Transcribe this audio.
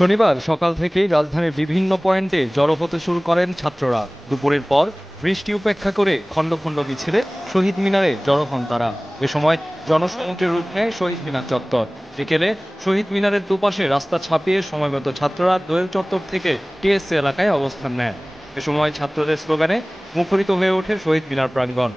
শনিবার সকাল থেকেই রাজধানীর বিভিন্ন পয়েন্টে জড়ো হতে শুরু করেন ছাত্ররা। দুপুরের পর বৃষ্টি উপেক্ষা করে খণ্ড খণ্ড মিছিলে শহীদ মিনারে জড়ো হন তারা। এ সময় জনসমুদ্রের রূপ নেয় শহীদ মিনার চত্বর। বিকেলে শহীদ মিনারের দুপাশে রাস্তা ছাপিয়ে সময়মত ছাত্ররা দোয়েল চত্বর থেকে টিএসসি এলাকায় অবস্থান নেন। এ সময় ছাত্রদের স্লোগানে মুখরিত হয়ে ওঠে শহীদ মিনার প্রাঙ্গণ।